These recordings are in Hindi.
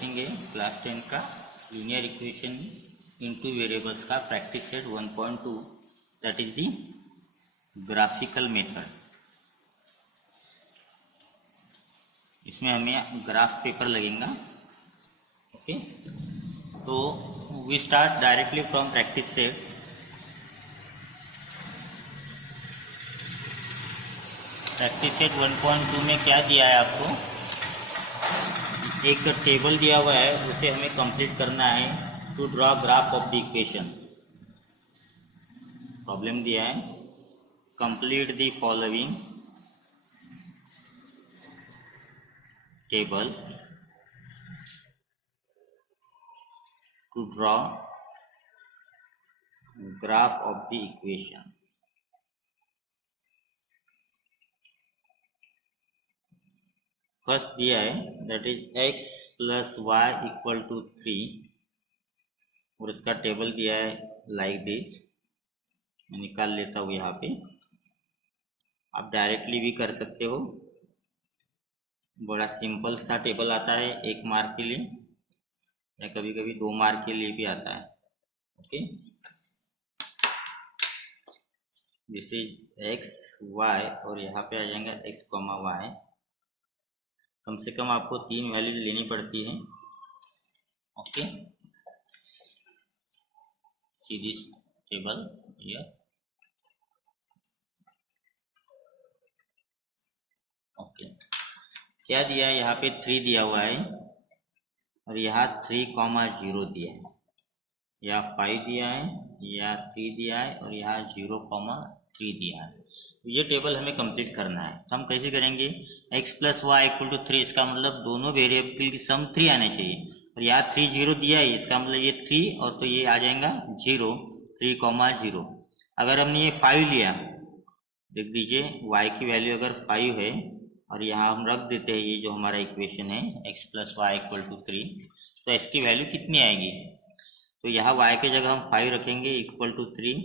देखेंगे क्लास 10 का लीनियर इक्वेशन इनटू वेरिएबल्स का practice set 1.2 that is the graphical method. इसमें हमें ग्राफ पेपर लगेगा। ओके, तो we start directly from practice set. Practice set 1.2 में क्या दिया है आपको, एक टेबल दिया हुआ है, उसे हमें कंप्लीट करना है to draw graph of the equation. Problem दिया है complete the following table to draw graph of the equation. First दिया है that is x plus y equal to 3 और इसका टेबल दिया है लाइक दिस। मैं निकाल लेता हूँ यहाँ पे, आप डायरेक्टली भी कर सकते हो। बड़ा सिंपल सा टेबल आता है 1 मार्क के लिए या कभी कभी 2 मार्क के लिए भी आता है। Okay, this is x y और यहाँ पे आ जाएगा x कॉमा y। कम से कम आपको 3 वैल्यूज लेनी पड़ती है। Okay, see this table here. Okay, क्या दिया है यहाँ पे 3 दिया हुआ है और यहाँ 3,0 दिया है, या 5 दिया है या 3 दिया है और यहाँ 0,3 दिया है। ये टेबल हमें कंप्लीट करना है। तो हम कैसे करेंगे, x plus y equal to 3, इसका मतलब दोनों वेरिएबल की सम 3 आने चाहिए और यहाँ 3 0 दिया है, इसका मतलब ये 3 और तो ये आ जाएगा 0, 3,0। अगर हमने ये 5 लिया, देख दीजिए y की वैल्यू अगर 5 है और यहाँ हम रख देते हैं ये जो हमारा इक्वेशन है x plus y equal to 3, तो x की वैल्यू कितनी आएगी, तो यहाँ y के जगह हम 5 रखेंगे equal to 3,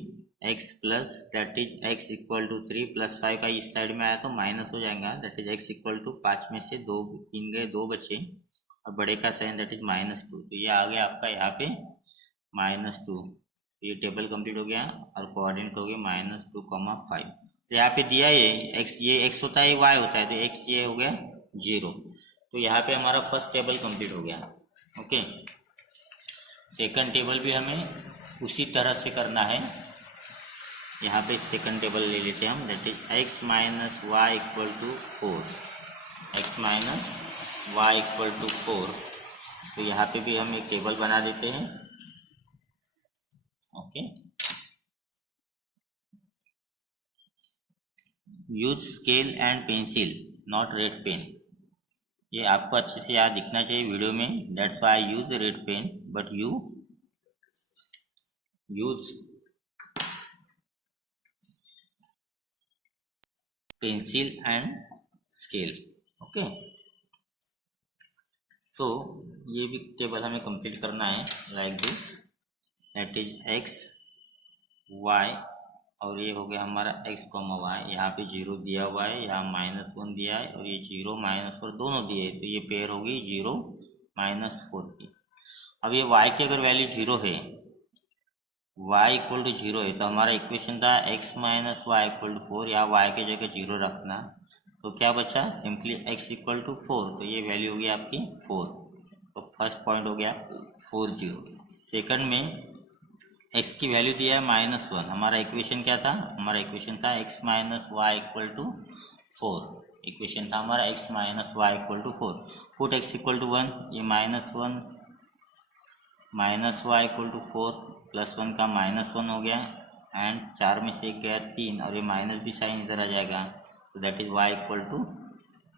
x plus that is x equal to 3 plus 5 का इस साइड में आया तो माइनस हो जाएगा, that is x equal to 5 में से 2 3 गए 2 बचे और बड़े का साइन दैट इज -2। तो ये आ गया आपका यहाँ पे -2। ये टेबल कंप्लीट हो गया और कोऑर्डिनेट हो गया -2,5। तो यहाँ पे दिया ये x होता है ये y होता है, तो x ये हो गया 0। तो यहाँ पे हमारा फर्स्ट टेबल कंप्लीट हो गया। ओके, सेकंड टेबल भी हमें उसी तरह से करना है। यहाँ पे सेकंड टेबल ले लेते हैं हम, that is x minus y equal to 4, x minus y equal to 4। तो यहाँ पे भी हम एक टेबल बना देते हैं। Okay, use scale and pencil not red pen. ये आपको अच्छे से याद दिखना चाहिए वीडियो में, that's why I use red pen but you use pencil and scale. Okay, so ये भी टेबल हमें कंप्लीट करना है like this, that is x y और ये हो गया हमारा x कॉमा वाई। यहाँ पे 0 दिया हुआ है, यहाँ -1 दिया है और ये 0 -4 दोनों दिए है, तो ये पेयर होगी 0 -4 की। अब ये y की अगर वैल्यू 0 है, y इक्वल टू 0 है, तो हमारा इक्वेशन था x minus y equal to 4, या y के जगह 0 रखना, तो क्या बचा सिंपली x इक्वल टू 4, तो ये वैल्यू हो गई आपकी 4। तो फर्स्ट पॉइंट हो गया 4 0। सेकंड में x की वैल्यू दिया है -1, हमारा इक्वेशन क्या था, हमारा इक्वेशन था x minus y equal to 4। Equation था हमारा x minus y equal to 4। Put x equal to 1, ये -1 minus y equal to 4 plus 1 का -1 हो गया एंड 4 में से 1 गया 3 और ये माइनस भी साइन इधर आ जाएगा, तो that is y equal to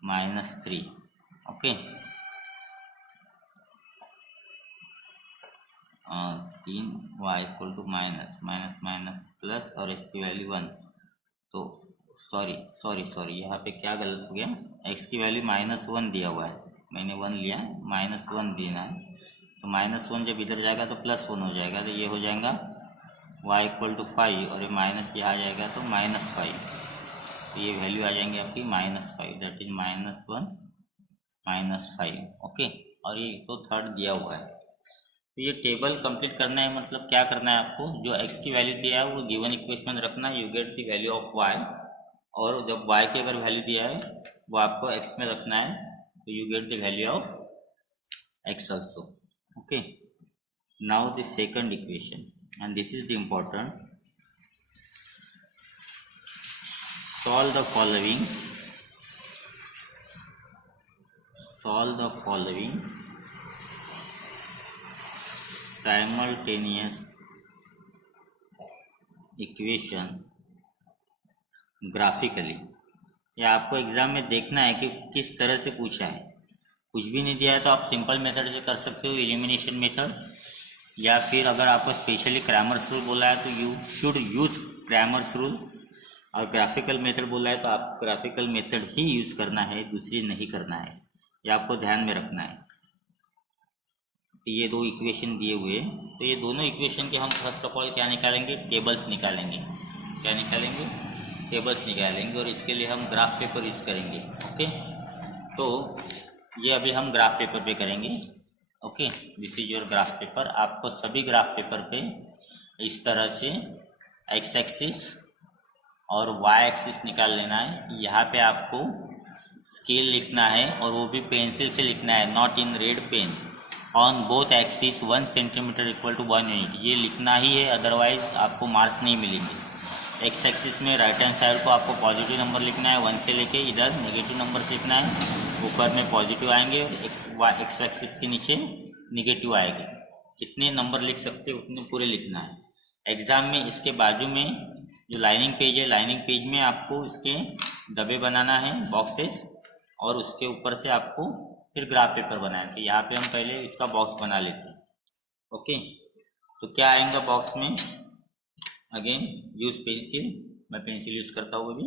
-3। Okay, 3 y equal to minus minus plus और इसकी वैल्यू 1। तो सॉरी यहाँ पे क्या गलत हो गया, x की वैल्यू -1 दिया हुआ है, मैंने 1 लिया, -1 देना है, तो -1 जब इधर जाएगा तो +1 हो जाएगा, तो ये हो जाएगा y इक्वल टू 5 और ये माइनस ये आ जाएगा तो -5, तो ये वैल्यू आ जाएंगे आपकी -5, दैट इज -1 -5। ओके, और ये तो थर्ड दिया हुआ है। तो ये टेबल कंप्लीट करना है, मतलब क्या करना है आपको, जो x की वैल्यू दिया है वो गिवन इक्वेशन में रखना है, you get the value of y, और जब y की अगर वैल्यू दिया है वो आपको x में रखना है, तो you get the value of x also. Okay, now the second equation, and this is the important. Solve the following simultaneous equation graphically. या आपको एग्जाम में देखना है कि किस तरह से पूछा है। कुछ भी नहीं दिया है तो आप सिंपल मेथड से कर सकते हो, एलिमिनेशन मेथड, या फिर अगर आपको स्पेशली क्रैमर्स रूल बोला है तो you should use Cramer's rule, और ग्राफिकल मेथड बोला है तो आप ग्राफिकल मेथड ही यूज करना है, दूसरी नहीं करना है, ये आपको ध्यान में रखना है। तो ये दो इक्वेशन दिए हुए, तो ये दोनों इक्वेशन के हम फर्स्ट ऑफ ऑल क्या निकालेंगे, टेबल्स निकालेंगे। क्या निकालेंगे, टेबल्स निकालेंगे, और इसके लिए हम ग्राफ पेपर यूज करेंगे। ओके, तो ये अभी हम ग्राफ पेपर पे करेंगे। Okay, this is your graph paper. आपको सभी ग्राफ पेपर पे इस तरह से एक्स एक्सिस और वाई एक्सिस निकाल लेना है। यहाँ पे आपको स्केल लिखना है, और वो भी पेंसिल से लिखना है, not in red pen. On both axis 1 centimetre equal to 1 unit, ये लिखना ही है, अदरवाइज आपको मार्क्स नहीं मिलेंगे। एक्स एक्सिस में राइट हैंड साइड को आपको पॉजिटिव नंबर लिखना है 1 से लेके, इधर नेगेटिव नंबर लिखना है, ऊपर में पॉजिटिव आएंगे, एक्स एक्सिस के नीचे नेगेटिव आएंगे। कितने नंबर लिख सकते हो उतने पूरे लिखना है। एग्जाम में इसके बाजू में जो लाइनिंग पेज है, लाइनिंग पेज में आपको इसके डब्बे बनाना है, बॉक्सेस, और उसके ऊपर से आपको फिर ग्राफ पेपर बनाना है। तो यहाँ पे हम पहले इसका बॉक्स बना लेते हैं। ओके, तो क्या आएगा बॉक्स में, अगेन यूज पेंसिल, मैं पेंसिल यूज करता हूँ अभी।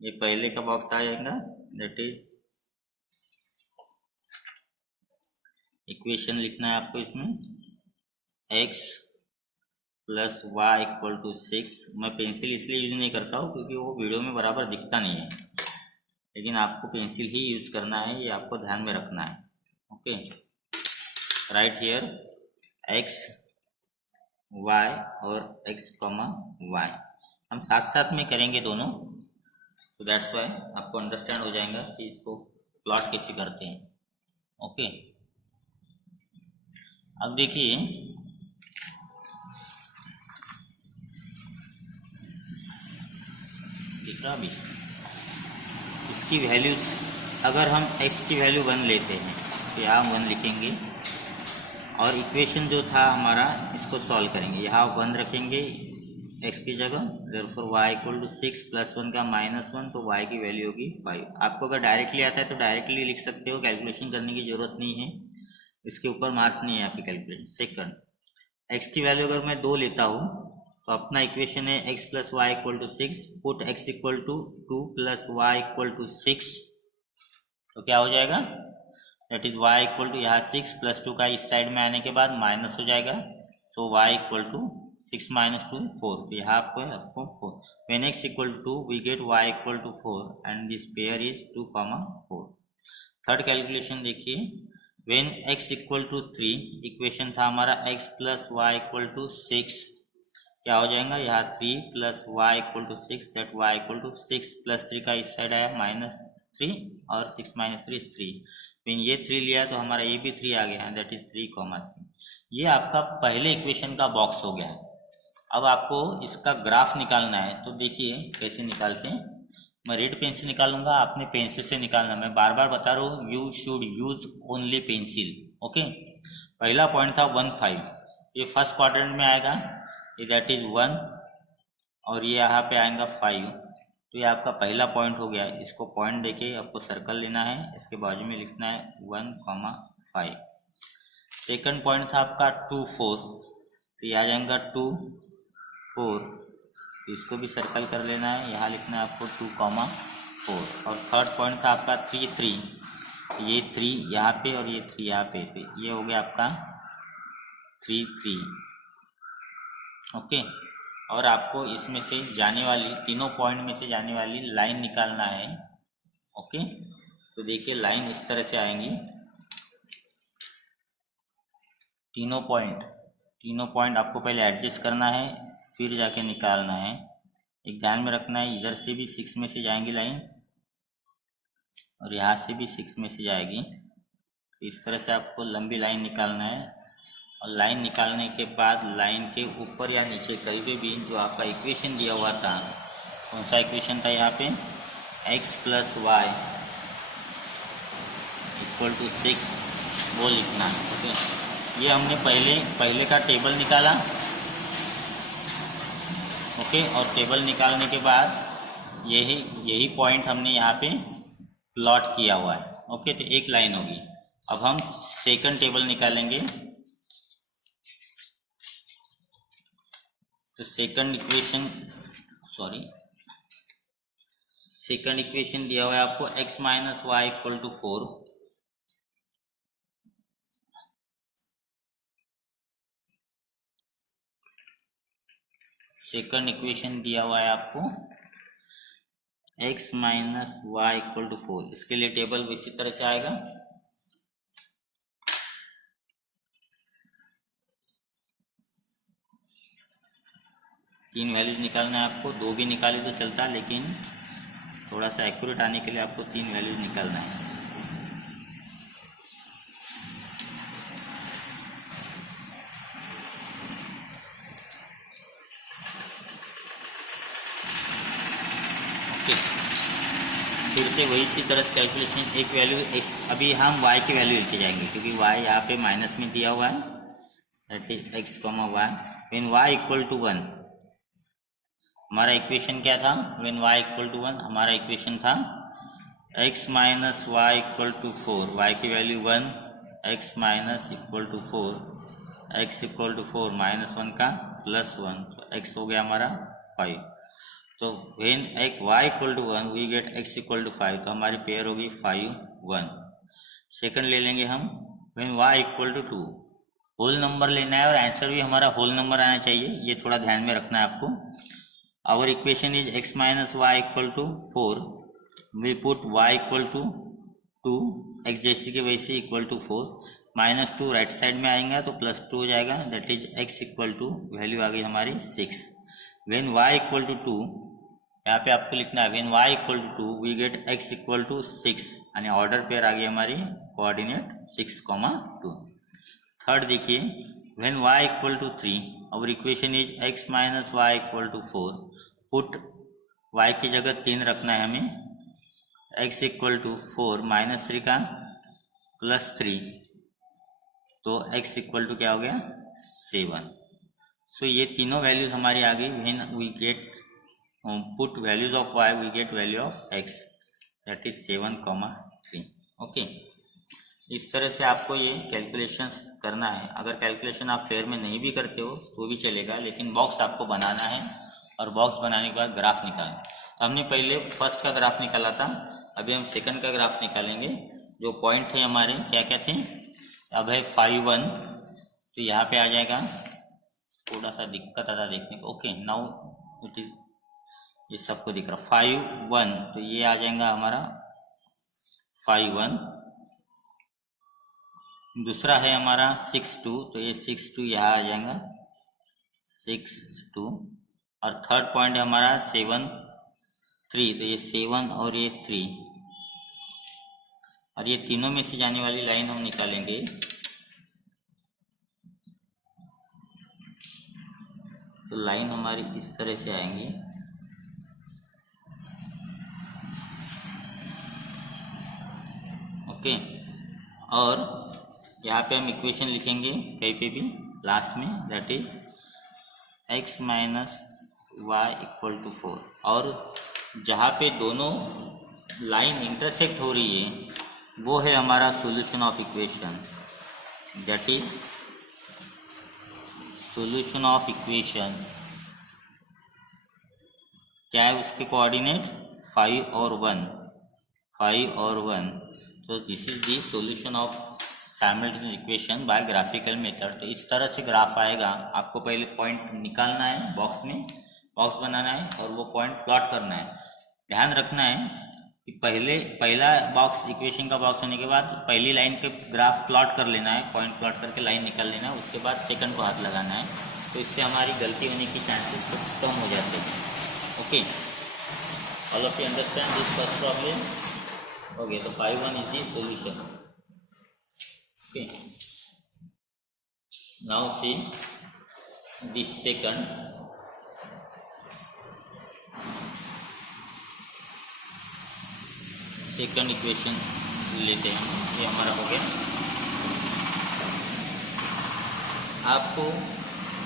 ये पहले का बॉक्स आ जाएगा, दैट इज इक्वेशन लिखना है आपको इसमें, x plus y equal to 6। मैं पेंसिल इसलिए यूज नहीं करता हूँ क्योंकि वो वीडियो में बराबर दिखता नहीं है, लेकिन आपको पेंसिल ही यूज करना है, ये आपको ध्यान में रखना है। Okay, right here x y और x कॉमा y, हम साथ साथ में करेंगे दोनों, तो दैट्स वाई आपको अंडरस्टैंड हो जाएगा कि इसको प्लॉट कैसे करते हैं। ओके, अब देखिए दिख रहा, अभी इसकी वैल्यूज, अगर हम x की वैल्यू 1 लेते हैं तो यहाँ 1 लिखेंगे, और इक्वेशन जो था हमारा इसको सॉल्व करेंगे, यहाँ 1 रखेंगे x की जगह, therefore y equal to 6 plus 1 का -1, तो y की वैल्यू होगी 5। आपको अगर डायरेक्टली आता है तो डायरेक्टली लिख सकते हो, कैलकुलेशन करने की जरूरत नहीं है, इसके ऊपर मार्क्स नहीं है आपकी कैलकुलेशन। सेकंड, x की वैल्यू अगर मैं 2 लेता हूँ तो अपना इक्वेशन है x plus y equal to 6, put x equal to 2 plus y equal to 6, तो क्या हो जाएगा, that is y equal to यहाँ 6 प्लस 2 का इस साइड में आने के बाद माइनस हो जाएगा, so y equal to 6 minus 2 4, तो यहाँ आपको 4, when x equal to 2 we get y equal to 4 and this pair is 2, 4। Third calculation देखिए, when x equal to 3, equation था हमारा x plus y equal to 6, क्या हो जाएगा, यहाँ 3 plus y equal to 6, that y equal to 6 plus 3 का इस साइड आया -3, और 6 माइनस 3 इज 3, फिर ये 3 लिया तो हमारा ये भी 3 आ गया, दैट इज 3, 3। ये आपका पहले इक्वेशन का बॉक्स हो गया है। अब आपको इसका ग्राफ निकालना है, तो देखिए कैसे निकालते हैं। मैं रेड पेन से निकालूंगा, आपने पेंसिल से निकालना, मैं बार बार बता रहा हूँ, you should use only pencil. Okay, पहला पॉइंट था 1 5, ये फर्स्ट क्वाड्रेंट में आएगा, ये दैट इज 1, और ये यहाँ पे आएगा 5, तो ये आपका पहला पॉइंट हो गया। इसको पॉइंट देके आपको सर्कल लेना है, इसके बाजू में लिखना है 1, 5। सेकंड पॉइंट था आपका 2 4, तो ये आ जाएगा 2 4, तो इसको भी सर्कल कर लेना है, यहाँ लिखना है आपको 2, 4। और थर्ड पॉइंट था आपका 3 3, ये 3 यहाँ पे और ये 3 यहाँ पे, तो ये हो गया आपका 3 3। ओके, और आपको इसमें से जाने वाली, तीनों पॉइंट में से जाने वाली लाइन निकालना है। ओके, तो देखिए लाइन इस तरह से आएंगी, तीनों पॉइंट आपको पहले एडजस्ट करना है, फिर जाके निकालना है। एक ध्यान में रखना है, इधर से भी 6 में से जाएंगी लाइन और यहाँ से भी 6 में से जाएगी। इस तरह से आपको लंबी लाइन निकालना है और लाइन निकालने के बाद लाइन के ऊपर या नीचे कहीं पे भी जो आपका इक्वेशन दिया हुआ था, कौन सा इक्वेशन था यहाँ पे, x + y = 6, वो लिखना है। ओके, ये हमने पहले का टेबल निकाला। ओके, और टेबल निकालने के बाद यही पॉइंट हमने यहाँ पे प्लॉट किया हुआ है। ओके, तो एक लाइन होगी। अब हम सेकंड टेबल निकालेंगे। तो सेकंड इक्वेशन दिया हुआ है आपको x - y = 4। सेकंड इक्वेशन दिया हुआ है आपको x - y = 4। इसके लिए टेबल इसी तरह से आएगा। तीन वैल्यूज निकालना है आपको, दो भी निकाले तो चलता, लेकिन थोड़ा सा एक्यूरेट आने के लिए आपको तीन वैल्यूज निकालना है। ओके, फिर से वही सी तरह से कैलकुलेशन, एक वैल्यू अभी हम y की वैल्यू लेके जाएंगे क्योंकि y यहाँ पे माइनस में दिया हुआ है, that is x, y। When y = 1, हमारा इक्वेशन क्या था? व्हेन y = 1 हमारा इक्वेशन था x - y = 4, y की वैल्यू 1, x - = 4, x = 4 -1 का +1, तो x हो गया हमारा 5। तो when y = 1 we get x = 5, तो हमारी पेयर होगी 5, 1। सेकंड ले लेंगे हम, व्हेन y = 2, होल नंबर लेना है और आंसर भी हमारा होल नंबर आना चाहिए, ये थोड़ा ध्यान में रखना है आपको। Our equation is x - y = 4, we put y = 2, x जैसे कि वैसे = 4, -2 राइट साइड में आएगा तो +2 हो जाएगा, दैट इज x = वैल्यू आ गई हमारी 6। व्हेन y = 2, यहाँ पे आपको लिखना है when y = 2 we get x = 6, यानी ऑर्डर पेयर आ गई हमारी कोऑर्डिनेट 6, 2। थर्ड देखिए, when y = 3, our equation is x - y = 4, put y की जगह 3 रखना है हमें, x = 4 -3 का +3, तो x = क्या हो गया 7। सो ये तीनों वैल्यूज हमारी आ गई। When we get put values of y we get value of x, that is 7, 3। Okay, इस तरह से आपको ये कैलकुलेशंस करना है। अगर कैलकुलेशन आप फेयर में नहीं भी करते हो तो भी चलेगा, लेकिन बॉक्स आपको बनाना है और बॉक्स बनाने के बाद ग्राफ निकालना है। तो हमने पहले फर्स्ट का ग्राफ निकाला था, अभी हम सेकंड का ग्राफ निकालेंगे। जो पॉइंट थे हमारे क्या क्या थे, अब है 5, 1, तो यहाँ पे आ जाएगा, थोड़ा सा दिक्कत आता देखने को। ओके, नाउ इट इज, ये सबको दिख रहा 5, 1, तो ये आ जाएगा हमारा 5, 1। दूसरा है हमारा 6, 2, तो ये 6, 2 यहाँ आ जाएगा 6, 2। और थर्ड पॉइंट है हमारा 7, 3, तो ये 7 और ये 3, और ये तीनों में से जाने वाली लाइन हम निकालेंगे। तो लाइन हमारी इस तरह से आएंगी। ओके, और यहाँ पे हम इक्वेशन लिखेंगे कहीं पे भी लास्ट में, दैट इज x - y = 4, और जहाँ पे दोनों लाइन इंटरसेक्ट हो रही है वो है हमारा solution of equation, that is solution of equation. क्या है उसके कोऑर्डिनेट 5 और 1, 5 और 1। तो this is the solution of simultaneous equation by graphical method. तो इस तरह से ग्राफ आएगा। आपको पहले पॉइंट निकालना है, बॉक्स में बॉक्स बनाना है और वो पॉइंट प्लॉट करना है। ध्यान रखना है कि पहला बॉक्स इक्वेशन का बॉक्स होने के बाद पहली लाइन के ग्राफ प्लॉट कर लेना है, पॉइंट प्लॉट करके लाइन निकाल लेना है, उसके बाद सेकंड को हाथ लगाना है, तो इससे हमारी गलती होने की चांसेस तो कम हो जाते हैं। Okay, all of you understand this first problem? Okay, तो 5(1) is the solution. Okay, now see this second equation लेते हैं, ये हमारा हो गया। आपको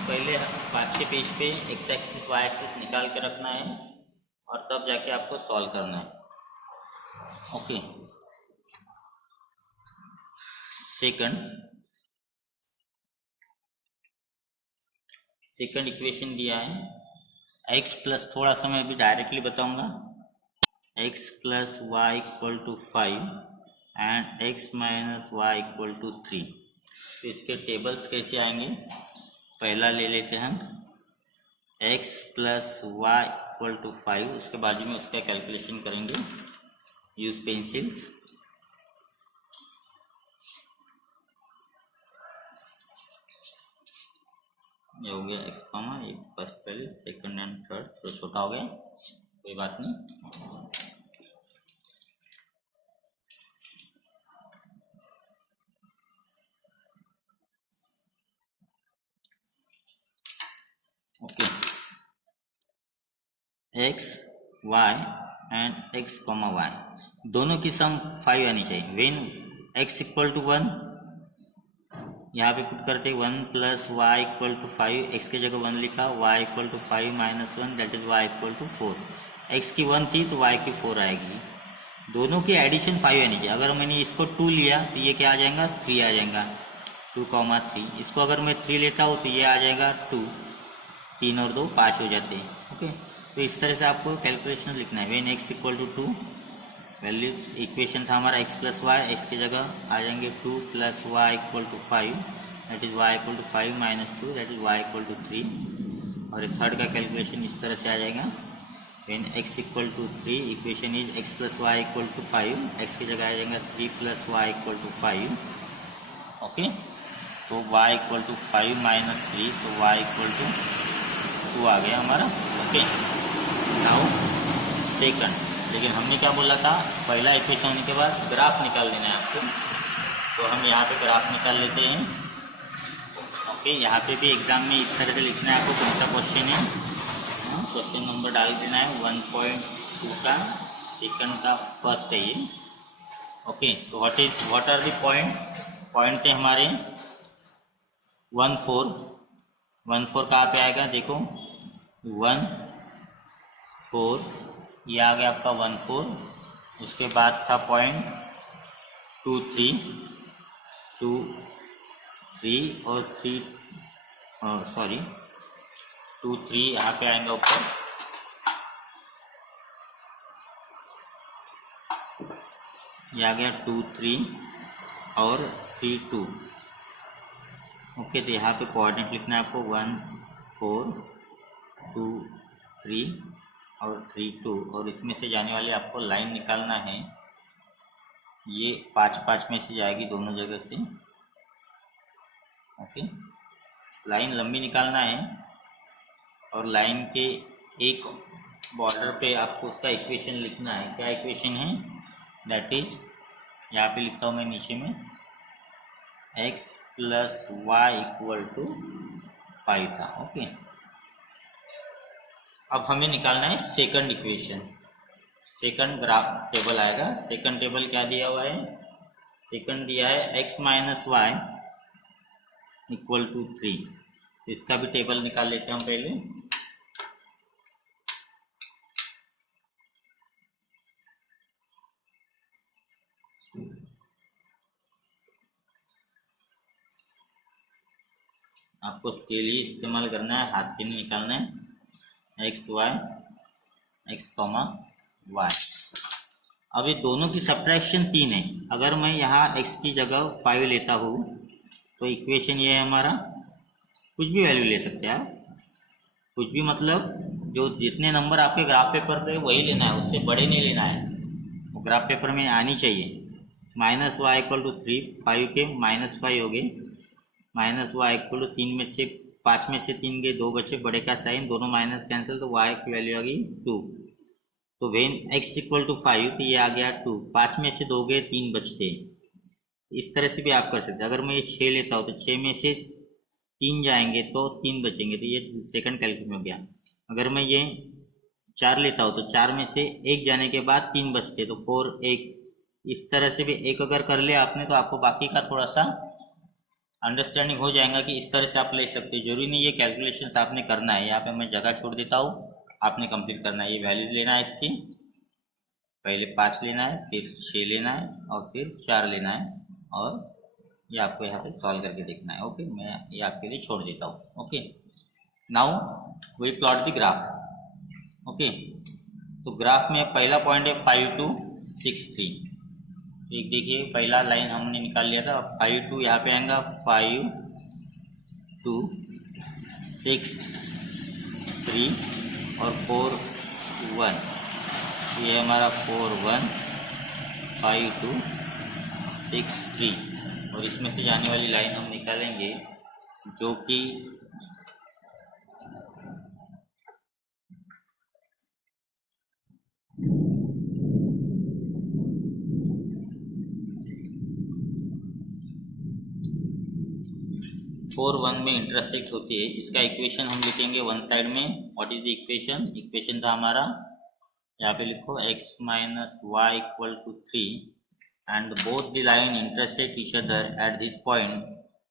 पहले पाँच पेज पे एक्स एक्सिस वाई एक्सिस निकाल के रखना है और तब जाके आपको सॉल्व करना है। ओके, सेकंड इक्वेशन दिया है एक्स प्लस, थोड़ा सा मैं अभी डायरेक्टली बताऊंगा, x plus y equal to 5 and x minus y equal to 3। तो इसके टेबल्स कैसे आएंगे? पहला ले लेते हैं हम x plus y equal to 5, उसके बाजू में उसका कैलकुलेशन करेंगे, यूज पेंसिल्स। ये हो गया x कॉमा, ये फर्स्ट पहले, सेकंड एंड थर्ड तो छोटा हो गया, कोई बात नहीं। Okay, x y and x comma y दोनों की सम 5 आनी चाहिए। वेन एक्स इक्वल टू 1, यहाँ पे पुट करते 1 plus y equal to 5, x की जगह 1 लिखा, y equal to 5 minus 1 that is y equal to 4। X की 1 थी तो वाई की 4 आएगी, दोनों की एडिशन 5 आनी चाहिए। अगर मैंने इसको 2 लिया तो ये क्या आ जाएगा? 3 आ जाएगा, 2,3। इसको अगर मैं 3 लेता हूँ तो ये आ जाएगा 2, 3 और 2 5 हो जाते हैं। ओके, तो इस तरह से आपको कैलकुलेशन लिखना है। When x equal to 2, values equation था हमारा एक्स प्लस वाई, एक्स की जगह आ जाएंगे 2 plus y equal to 5 that is y equal to 5 minus 2 that is y equal to 3। और थर्ड का कैलकुलेशन इस तरह से आ जाएगा, when x equal to 3 equation is x plus y equal to 5, x की जगह आ जाएगा 3 plus y equal to 5। Okay, तो y इक्वल टू 5 माइनस 3, तो y इक्वल टू 2 आ गया हमारा। ओके, नाउ सेकंड, लेकिन हमने क्या बोला था, पहला इक्वेशन होने के बाद ग्राफ निकाल लेना है आपको, तो हम यहाँ पे ग्राफ निकाल लेते हैं। ओके, यहाँ पे भी एग्जाम में इस तरह से लिखना है आपको, कौन सा क्वेश्चन है, क्वेश्चन नंबर डाल देना है 1.2 का, सेकंड का फर्स्ट है ये। ओके, तो व्हाट आर द पॉइंट थे हमारे 1 4 कहाँ पे आएगा? देखो 1 4, ये आ गया आपका 1 4। उसके बाद था पॉइंट 2 3 और 3, सॉरी 2 3 यहाँ पे आएगा ऊपर, ये आ गया 2 3 और 3 2। ओके, तो यहाँ पे कोऑर्डिनेट लिखना है आपको 1 4 2 3 और 3 2, और इसमें से जाने वाली आपको लाइन निकालना है, ये 5 में से जाएगी दोनों जगह से। ओके, लाइन लंबी निकालना है और लाइन के एक बॉर्डर पे आपको उसका इक्वेशन लिखना है। क्या इक्वेशन है? दैट इज, यहाँ पे लिखता हूँ मैं नीचे में, x plus y equal to 5 था। ओके, अब हमें निकालना है second equation, second graph table आएगा। सेकंड टेबल क्या दिया हुआ है? सेकंड दिया है x minus y equal to 3, तो इसका भी टेबल निकाल लेते हैं हम पहले। आपको स्केल ही इस्तेमाल करना है, हाथ से नहीं निकालना है। X y x comma y, अब ये दोनों की सब्ट्रैक्शन 3 है। अगर मैं यहाँ x की जगह 5 लेता हूँ तो इक्वेशन ये है हमारा, कुछ भी वैल्यू ले सकते हैं आप, कुछ भी मतलब जो जितने नंबर आपके ग्राफ पेपर पे वही लेना है, उससे बड़े नहीं लेना है। ग्राफ पेपर में आनी चाहिए। माइनस वाई इक्वल टू 3, 5 के -5 हो गए, माइनस वाई इक्वल टू 3 में से 5 में से 3 गए, 2 बचे, बड़े का साइन, दोनों माइनस कैंसिल, तो वाई की वैल्यू आ गई 2। तो वेन x इक्वल टू 5 तो ये आ गया 2, 5 में से 2 गए, 3 बचते। इस तरह से भी आप कर सकते हैं। अगर मैं ये 6 लेता हूँ तो 6 में से 3 जाएंगे तो 3 बचेंगे, तो ये सेकंड कैलकुलेशन हो गया। अगर मैं ये 4 लेता हूँ तो 4 में से 1 जाने के बाद 3 बचते, तो 4 1। इस तरह से भी एक अगर कर लिया आपने तो आपको बाकी का थोड़ा सा अंडरस्टैंडिंग हो जाएगा कि इस तरह से आप ले सकते हो। जरूरी नहीं ये कैलकुलेशंस आपने करना है, यहाँ पे मैं जगह छोड़ देता हूँ, आपने कंप्लीट करना है। ये वैल्यूज लेना है इसकी, पहले 5 लेना है, फिर 6 लेना है और फिर 4 लेना है, और ये आपको यहाँ पे सॉल्व करके देखना है। ओके, मैं ये आपके लिए छोड़ देता हूँ। Okay, now we plot the graph. Okay, तो ग्राफ में पहला पॉइंट है 5 2 6 3। एक देखिए पहला लाइन हमने निकाल लिया था, 5 2 यहाँ पे आएगा 5 2 6 3 और 4 1। ये हमारा 4 1 5 2 6 3, और इसमें से जाने वाली लाइन हम निकालेंगे जो कि 4 1 में इंटरसेक्ट होती है। इसका इक्वेशन हम लिखेंगे वन साइड में। What is the equation? Equation था हमारा, यहाँ पे लिखो x minus y equal to 3 and both the line intersect each other at this point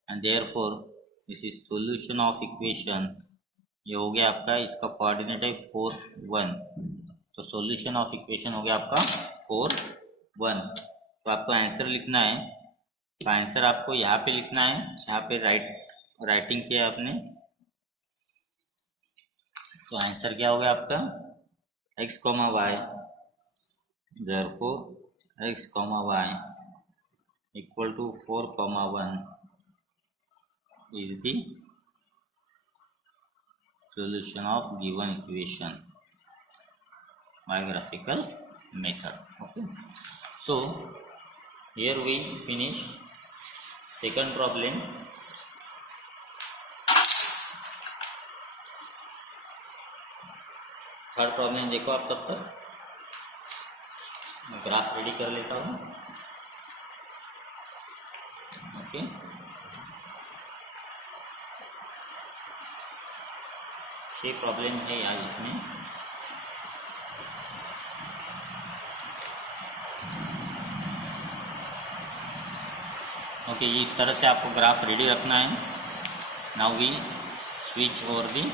and therefore this is solution of equation. ये हो गया आपका, इसका कोऑर्डिनेट है 4 1, तो सॉल्यूशन ऑफ इक्वेशन हो गया आपका 4 1। तो आपको आंसर लिखना है, तो आंसर आपको यहाँ पे लिखना है, यहाँ पे राइटिंग किया आपने। तो आंसर क्या हो गया आपका, x comma y, therefore x comma y equal to 4 comma 1 is the solution of given equation by graphical method. Okay, so here we finish second problem. Third problem देखो आप, तब तक मैं ग्राफ रेडी कर लेता हूँ। ओके, ये प्रॉब्लम है यार इसमें। ओके, इस तरह से आपको ग्राफ रेडी रखना है। Now we switch over the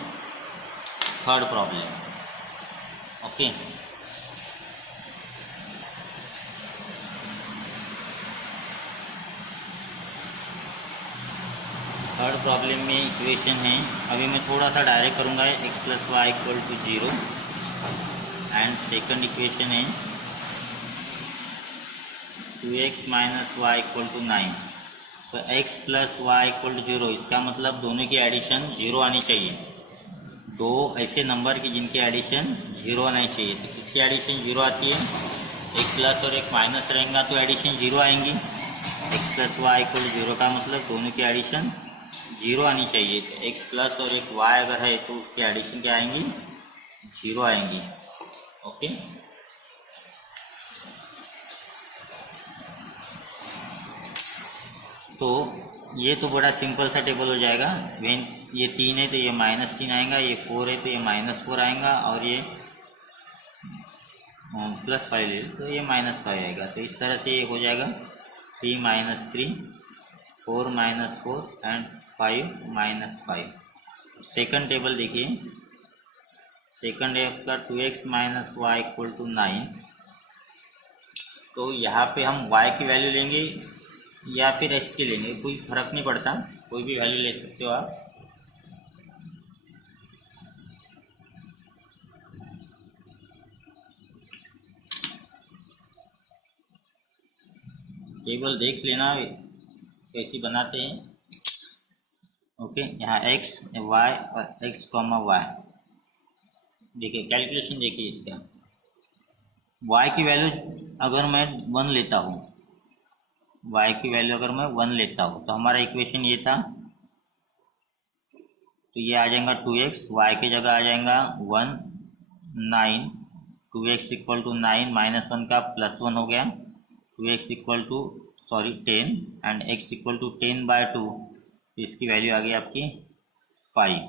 third problem. Okay, third problem में इक्वेशन है, अभी मैं थोड़ा सा डायरेक्ट करूँगा, x plus y equal to 0 and second equation है 2x minus y equal to 9। तो x plus y equal to 0, इसका मतलब दोनों की एडिशन 0 आनी चाहिए। दो ऐसे नंबर की जिनकी एडिशन 0 आनी चाहिए, तो किसकी एडिशन 0 आती है? एक प्लस और एक माइनस रहेगा तो एडिशन 0 आएंगी। x plus y equal to 0 का मतलब दोनों की एडिशन 0 आनी चाहिए। तो x प्लस और एक y अगर है तो उसकी एडिशन क्या आएंगी? 0 आएंगी। ओके, तो ये तो बड़ा सिंपल सा टेबल हो जाएगा। वेन ये 3 है तो ये -3 आएगा, ये 4 है तो ये -4 आएगा, और ये +5 ले तो ये -5 आएगा। तो इस तरह से ये हो जाएगा 3 - 3, 4 - 4 एंड 5 - 5। सेकंड टेबल देखिए, सेकंड है आपका 2x minus y equal to 9। तो यहाँ पे हम y की वैल्यू लेंगे या फिर x की लेंगे, कोई फर्क नहीं पड़ता, कोई भी वैल्यू ले सकते हो आप। टेबल देख लेना कैसी बनाते हैं। ओके, यहाँ x y और x कॉमा वाई, देखिए कैलकुलेशन देखिए इसका। y की वैल्यू अगर मैं 1 लेता हूँ, y की वैल्यू अगर मैं 1 लेता हूँ, तो हमारा इक्वेशन ये था, तो ये आ जाएगा 2x, y की जगह आ जाएगा 1 9, 2x इक्वल टू 9 -1 का +1 हो गया, 2x equal to 10 and x equal to 10/2, तो इसकी वैल्यू आ गई आपकी 5।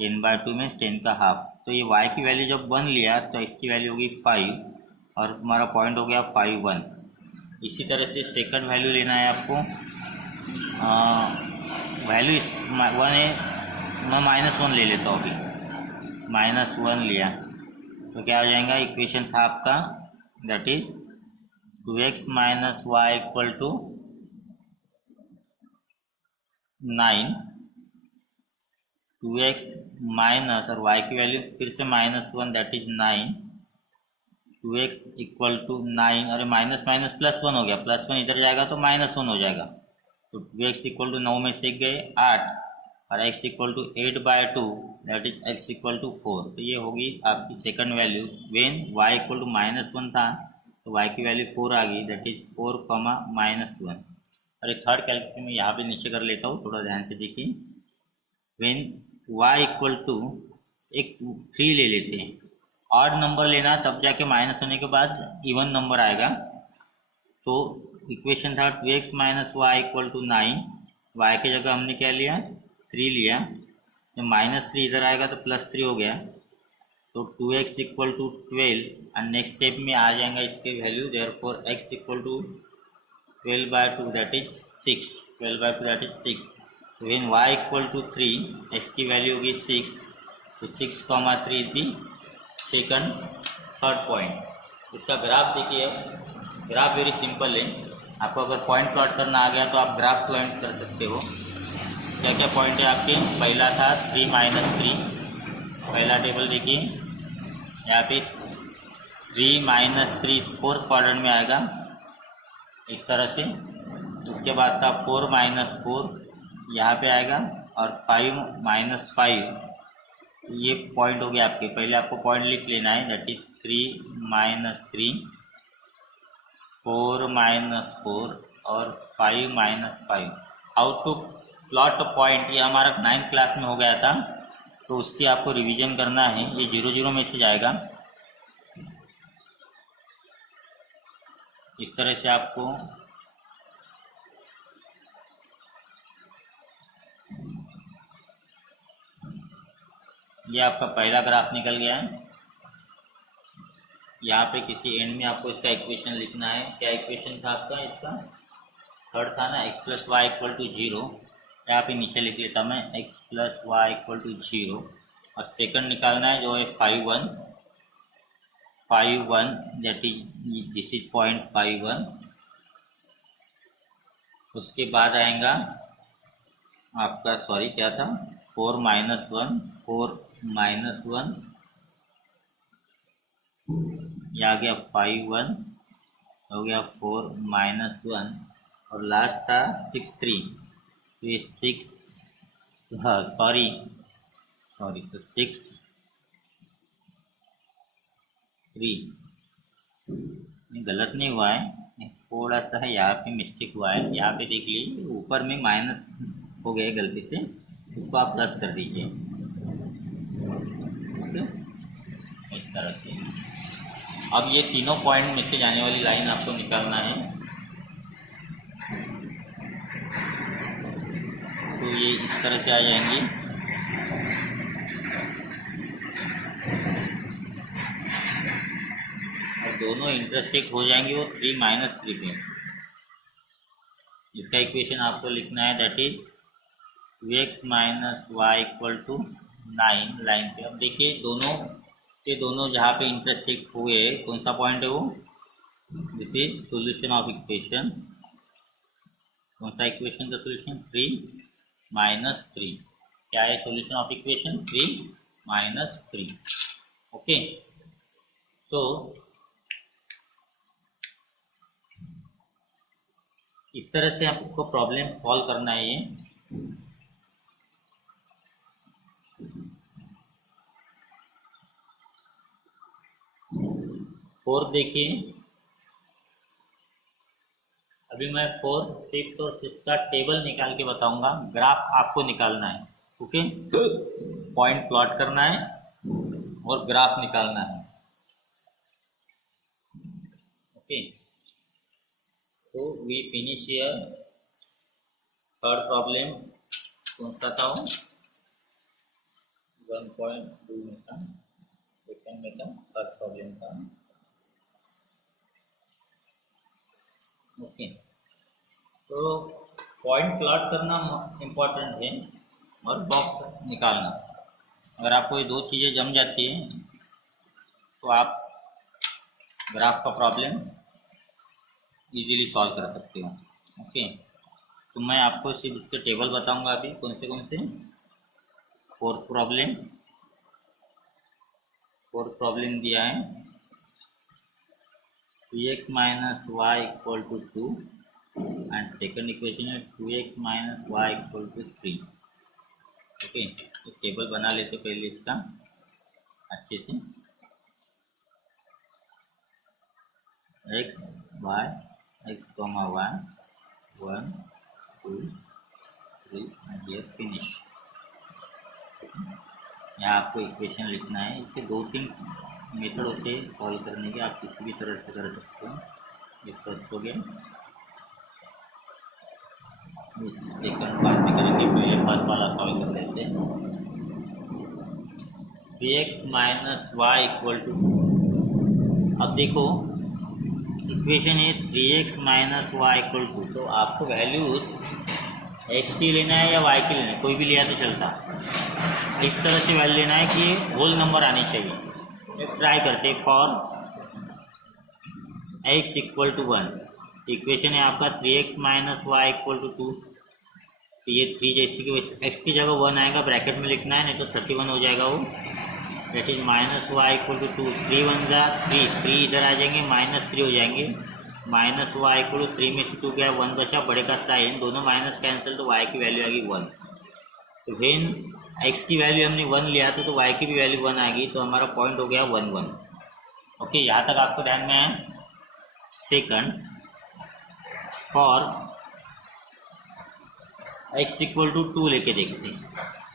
10/2 में 10 का हाफ, तो ये y की वैल्यू जब 1 लिया तो इसकी वैल्यू होगी 5 और हमारा पॉइंट हो गया 5 1। इसी तरह से सेकंड वैल्यू लेना है आपको, वैल्यू इस 1 है, मैं -1 ले लेता हूँ अभी, -1 लिया तो क्या हो जाएगा, इक्वेशन था आपका that is 2x - y equal to 9, 2x minus और y की वैल्यू फिर से -1 that is 9, 2x equal to 9 और माइनस माइनस +1 हो गया, +1 इधर जाएगा तो -1 हो जाएगा, तो 2x इक्वल टू 9 में से गए 8 और x equal to 8/2 that is x equal to 4। तो ये होगी आपकी second value when y equal to -1 था, तो y की वैल्यू 4 आ गई दैट इज 4, -1। और एक थर्ड कैलकुलेशन में यहाँ पे नीचे कर लेता हूँ, थोड़ा ध्यान से देखिए। व्हेन y इक्वल टू एक 3 ले लेते हैं, ऑड नंबर लेना तब जाके माइनस होने के बाद इवन नंबर आएगा, तो इक्वेशन था 2x - y equal to 9, y की जगह हमने क्या लिया 3 लिया, जब -3 इधर आएगा तो +3 हो गया, तो 2x इक्वल टू 12 और नेक्स्ट स्टेप में आ जाएगा इसके value, therefore x equal to 12/2 that is 6, 12/2 that is 6। तो when y equal to 3, x की वैल्यू होगी 6, तो 6,3 is the second third point. इसका ग्राफ देखिए, ग्राफ वेरी सिंपल है, आपको अगर पॉइंट प्लॉट करना आ गया तो आप ग्राफ प्लॉट कर सकते हो। क्या क्या पॉइंट है आपके, पहला था 3 - 3, पहला टेबल देखिए यहाँ पे 3 - 3 फोर्थ क्वाड्रेंट में आएगा इस तरह से, उसके बाद था 4 - 4 यहाँ पे आएगा और 5 - 5, ये पॉइंट हो गया आपके, पहले आपको पॉइंट लिख लेना है दैट इज 3 - 3, 4 - 4 और 5 - 5। How to plot a point, ये हमारा 9th क्लास में हो गया था, तो उसकी आपको रिवीजन करना है। ये 0 मैसेज आएगा, इस तरह से आपको ये आपका पहला ग्राफ निकल गया है। यहाँ पे किसी एंड में आपको इसका इक्वेशन लिखना है, क्या इक्वेशन था आपका, इसका थर्ड था ना, x + y इक्वल टू 0, यहाँ पे नीचे लिख लेता मैं x + y इक्वल टू 0, और सेकंड निकालना है जो है 5 1, 5 1 that is this is point 5 1। उसके बाद आएगा आपका, सॉरी क्या था, 4 - 1, 4 - 1, ये आ गया 5 1, हो गया 4 - 1 और लास्ट था 6 3, तो ये 6, हाँ सॉरी सर 6 3, गलत नहीं हुआ है, थोड़ा सा है यहाँ पे मिस्टेक हुआ है, यहाँ पे देख लीजिए ऊपर में माइनस हो गए गलती से, उसको आप प्लस कर दीजिए, ओके इस तरह से। अब ये तीनों पॉइंट में से जाने वाली लाइन आपको निकालना है, तो ये इस तरह से आ जाएंगी, और दोनों इंटरसेक्ट हो जाएंगे वो 3 - 3 पे। इसका इक्वेशन आपको लिखना है that is 2x - y equal to 9 line पे। अब देखिए दोनों के दोनों जहाँ पे इंटरसेक्ट हुए कौन सा पॉइंट है वो, this is solution of equation, कौन सा इक्वेशन का सॉल्यूशन, 3 - 3, क्या है सॉल्यूशन ऑफ इक्वेशन, 3 - 3, ओके। तो इस तरह से आपको प्रॉब्लम सॉल्व करना है। ये फोर्थ देखिए, अभी मैं 4, 5 और 6 का टेबल निकाल के बताऊंगा, ग्राफ आपको निकालना है। ओके, पॉइंट प्लॉट करना है और ग्राफ निकालना है। ओके, तो we finish here. Third problem कौन सा था वो? 1.2 में था, सेकेंड में था, थर्ड प्रॉब्लम था। ओके, तो पॉइंट प्लॉट करना इम्पोर्टेंट है और बॉक्स निकालना। अगर आपको ये दो चीज़ें जम जाती है तो आप ग्राफ का प्रॉब्लम इजीली सॉल्व कर सकते हो। ओके, तो मैं आपको सिर्फ इसके टेबल बताऊंगा अभी कौन से। फोर्थ प्रॉब्लम दिया है 2x minus y equal to 2 and second equation है 2x minus y equal to 3। Okay, तो टेबल बना लेते पहले इसका अच्छे से। x y x कॉमा y 1 2 3 एंड ये फिनिश। यहाँ आपको इक्वेशन लिखना है। इसके 2-3 मेथड होते हैं सॉल्व करने के, आप किसी भी तरह से कर सकते हो। ये फर्स्ट हो गया, इस सेकंड पार्ट में करेंगे, पहले फर्स्ट वाला सॉल्व कर लेते हैं। 3x minus y equal to, अब देखो इक्वेशन है 3x minus y equal to, तो आपको वैल्यूज x की लेना है या y की लेना है, कोई भी लिया तो चलता। इस तरह से वैल्यू लेना है कि होल नंबर आनी चाहिए। ट्राई करते for x equal to 1। Equation है आपका 3x minus y equal to 2। तो ये 3 जैसी की x की जगह 1 आएगा, ब्रैकेट में लिखना है, नहीं तो 31 हो जाएगा वो। That is minus y equal to 2, 3 1 जा 3 इधर आ जाएंगे, -3 हो जाएंगे। माइनस वाई इक्वल टू 3 में से 2 गया, 1 बचा, बड़े का साइन, दोनों माइनस कैंसिल, तो y की वैल्यू आ गई 1। तो वेन x की वैल्यू हमने 1 लिया तो y की भी वैल्यू 1 आ गई, तो हमारा पॉइंट हो गया 1 1। ओके, यहाँ तक आपको ध्यान में है। Second, for x equal to 2 लेके देखते हैं।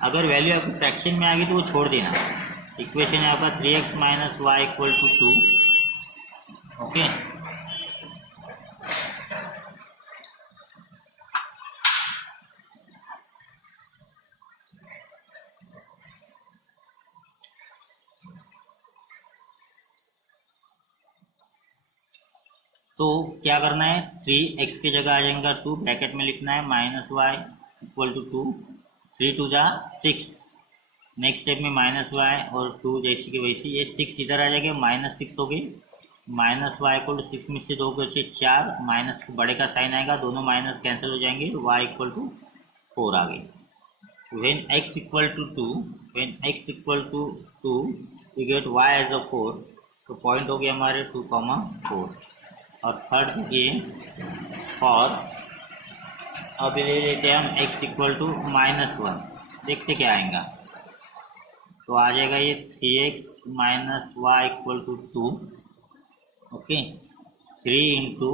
अगर वैल्यू आपकी फ्रैक्शन में आ गई तो वो छोड़ देना। इक्वेशन है आपका 3x minus y equal to 2। Okay, तो क्या करना है, 3x की जगह आ जाएगा 2, ब्रैकेट में लिखना है माइनस वाई इक्वल टू 2, 3 2 जा 6। नेक्स्ट स्टेप में माइनस वाई और 2 जैसी की वैसी, ये 6 इधर आ जाएगा, -6 हो गई। माइनस वाई इक्वल टू 6 में से 2 बचे 4, माइनस बड़े का साइन आएगा, दोनों माइनस कैंसिल हो जाएंगे, y इक्वल टू 4 आ गई। when x equal to 2 we get y as a 4, तो पॉइंट हो गया हमारे 2,4। और थर्ड देखिए फॉर, अब ले लेते हैं हम x इक्वल टू -1, देखते क्या आएगा। तो आ जाएगा ये 3x minus y equal to 2। Okay, 3 into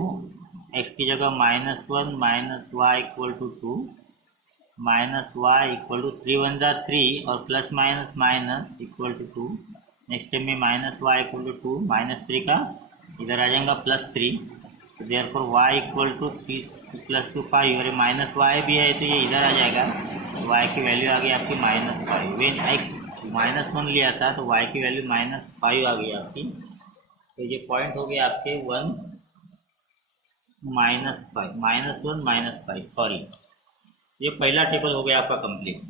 x की जगह -1 minus y equal to 2, minus y equal to 3 1 जा 3 और plus minus minus equal to 2। Next time में माइनस वाई इक्वल टू 2, -3 का इधर आ जाएगा +3, तो देयरफॉर वाई इक्वल टू 3 + 2 5, और माइनस वाई भी है तो ये इधर आ जाएगा, वाई की वैल्यू आ गई आपकी -5। वेन एक्स -1 लिया था तो y की वैल्यू -5 आ गई आपकी, तो ये पॉइंट हो गया आपके 1 -1 -5, सॉरी। ये पहला टेबल हो गया आपका कंप्लीट।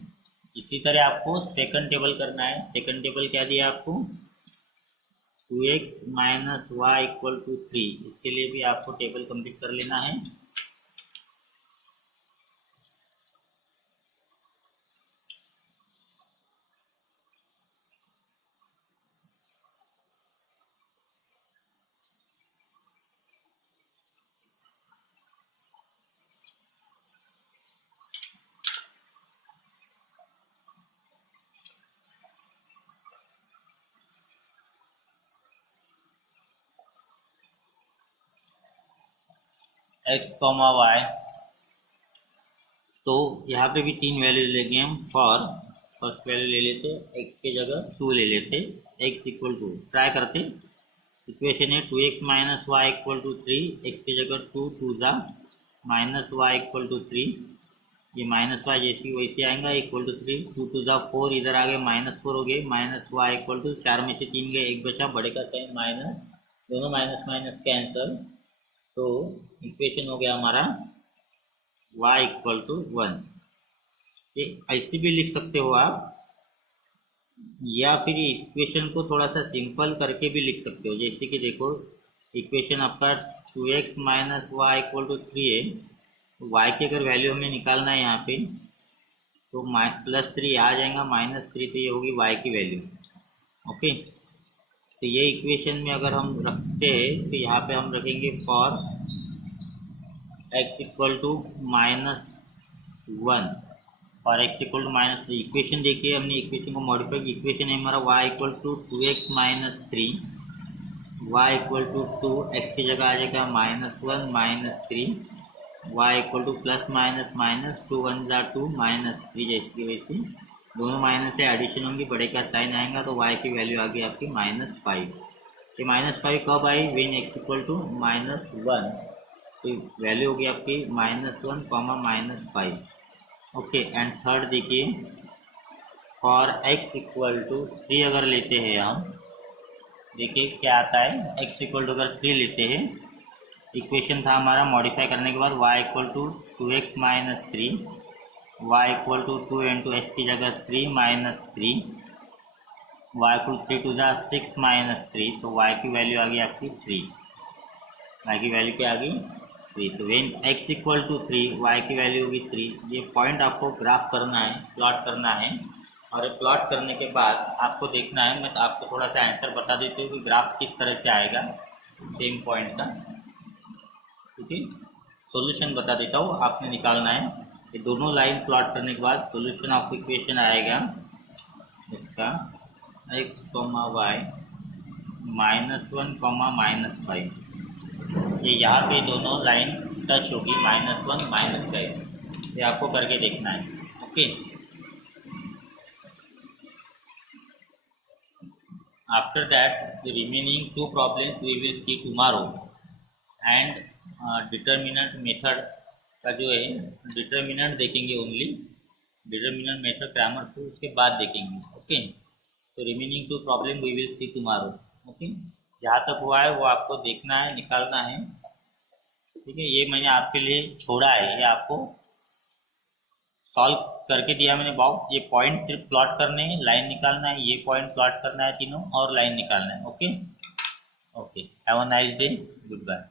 इसी तरह आपको सेकंड टेबल करना है। सेकंड टेबल क्या दिया आपको, 2x minus y equal to 3, इसके लिए भी आपको टेबल कंप्लीट कर लेना है। एक्स कॉमा वाई, तो यहाँ पे भी तीन वैल्यूज लेंगे हम। फॉर फर्स्ट वैल्यू ले लेते, एक्स की जगह 2 ले लेते, एक्स इक्वल टू ट्राई करते, इक्वेशन है 2x minus y equal to 3, x की जगह 2 2 जा माइनस वाई इक्वल टू 3, ये माइनस वाई जैसी वैसे आएगा इक्वल टू 3, 2 2 जा 4, इधर आ गए -4 हो गए, माइनस वाई इक्वल टू 4 में से 3 गए, एक बचा, बड़े का साइन माइनस, दोनों माइनस माइनस कैंसल, तो इक्वेशन हो गया हमारा y इक्वल टू 1। ये ऐसे भी लिख सकते हो आप, या फिर इक्वेशन को थोड़ा सा सिंपल करके भी लिख सकते हो। जैसे कि देखो इक्वेशन आपका 2x minus y equal to 3 है, तो y की अगर वैल्यू हमें निकालना है यहाँ पे, तो +3 आ जाएगा, -3 तो ये होगी y की वैल्यू। ओके, तो ये इक्वेशन में अगर हम रखते हैं तो यहाँ पे हम रखेंगे फॉर x इक्वल टू -1 और x इक्वल टू -3। इक्वेशन देखिए, हमने इक्वेशन को मॉडिफाई, इक्वेशन है हमारा y equal to 2x minus 3, y equal to 2, x की जगह आ जाएगा -1 -3, y equal to plus minus minus 2 1 जा 2 -3, जैसी वैसी दोनों माइनस से एडिशन होंगी, बड़े का साइन आएगा, तो y की वैल्यू आ गई आपकी -5। ये -5 कब आई, वेन x इक्वल टू -1, तो वैल्यू होगी आपकी -1 -5। ओके, एंड थर्ड देखिए फॉर x इक्वल टू 3 अगर लेते हैं हम, देखिए क्या आता है, x इक्वल टू अगर 3 लेते हैं, इक्वेशन था हमारा मॉडिफाई करने के बाद y equal to 2x minus 3, y equal to 2 into x की जगह 3 माइनस 3, y इक्वल 3 टू जा 6 माइनस 3, तो y की वैल्यू आ गई आपकी 3, y की वैल्यू क्या आ गई 3। तो when x equal to 3, y की वैल्यू होगी 3। ये पॉइंट आपको ग्राफ करना है, प्लॉट करना है, और प्लॉट करने के बाद आपको देखना है, मैं तो आपको थोड़ा सा आंसर बता देती हूँ कि ग्राफ किस तरह से आएगा सेम पॉइंट का। ठीक है, सॉल्यूशन बता देता हूँ, आपने निकालना है। ये दोनों लाइन प्लॉट करने के बाद सॉल्यूशन ऑफ इक्वेशन आएगा इसका x कॉमा वाई -1 -5, ये यहाँ पे दोनों लाइन टच होगी, -1 -5, ये आपको करके देखना है। Okay, after that the remaining 2 problems we will see tomorrow, and determinant method का जो है, डिटर्मिनेंट देखेंगे ओनली, डिटर्मिनेंट मेथड ग्रामर से उसके बाद देखेंगे। ओके, तो remaining 2 problem we will see tomorrow. Okay, जहाँ तक हुआ है वो आपको देखना है, निकालना है। ठीक है, ये मैंने आपके लिए छोड़ा है, ये आपको सॉल्व करके दिया मैंने बॉक्स। ये पॉइंट सिर्फ प्लॉट करने हैं, लाइन निकालना है, ये पॉइंट प्लॉट करना है तीनों, और लाइन निकालना है। Okay okay, have a nice day, good bye.